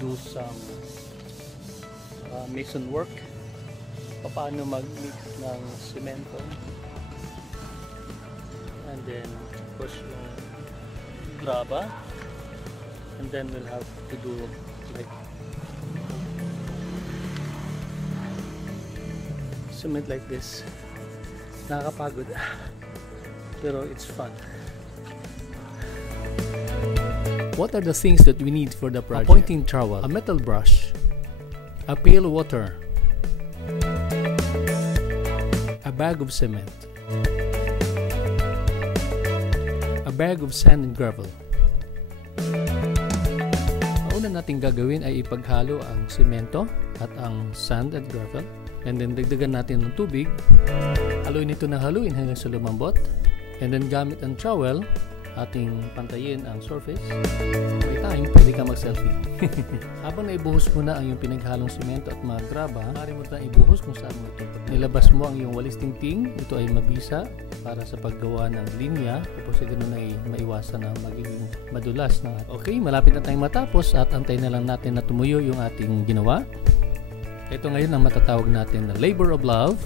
do some mason work. Paano mag-mix ng semento, and then push yung graba, and then we'll have to do like cement like this. Nakakapagod pero it's fun. What are the things that we need for the project? A pointing trowel, a metal brush, a pail of water, a bag of cement, a bag of sand and gravel. Ang una nating gagawin ay ipaghalo ang semento at ang sand at gravel, and then dagdagan natin ng tubig. Haluin ito ng haluin hanggang sa lumambot, and then gamit ang trowel ating pantayin ang surface. May time, pwede ka mag-selfie. Habang naibuhos mo na ang iyong pinaghalong semento at mga graba, maaari mo na ibuhos kung saan mo ito. Nilabas mo ang iyong walis tingting. Ito ay mabisa para sa paggawa ng linya. Tapos ay ganoon ay maiwasan na magiging madulas. Okay, malapit na tayong matapos at antay na lang natin na tumuyo yung ating ginawa. Ito ngayon ang matatawag natin na labor of love.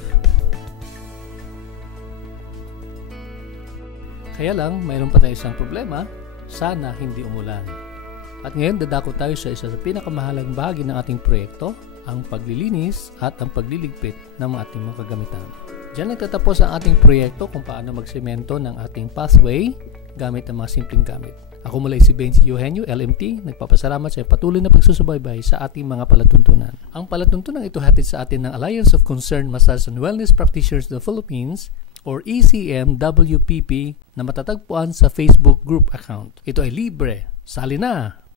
Kaya lang, mayroon pa tayo isang problema, sana hindi umulan. At ngayon, dadako tayo sa isa sa pinakamahalang bahagi ng ating proyekto, ang paglilinis at ang pagliligpit ng ating mga kagamitan. Diyan nagtatapos ang ating proyekto kung paano magsemento ng ating pathway gamit ang mga simpleng gamit. Ako mula si Benji Eugenio, LMT, nagpapasalamat sa patuloy na pagsusubaybay sa ating mga palatuntunan. Ang palatuntunan ito hatid sa atin ng Alliance of Concerned Massage and Wellness Practitioners of the Philippines or ECMWPP na matatagpuan sa Facebook group account. Ito ay libre. Sali na!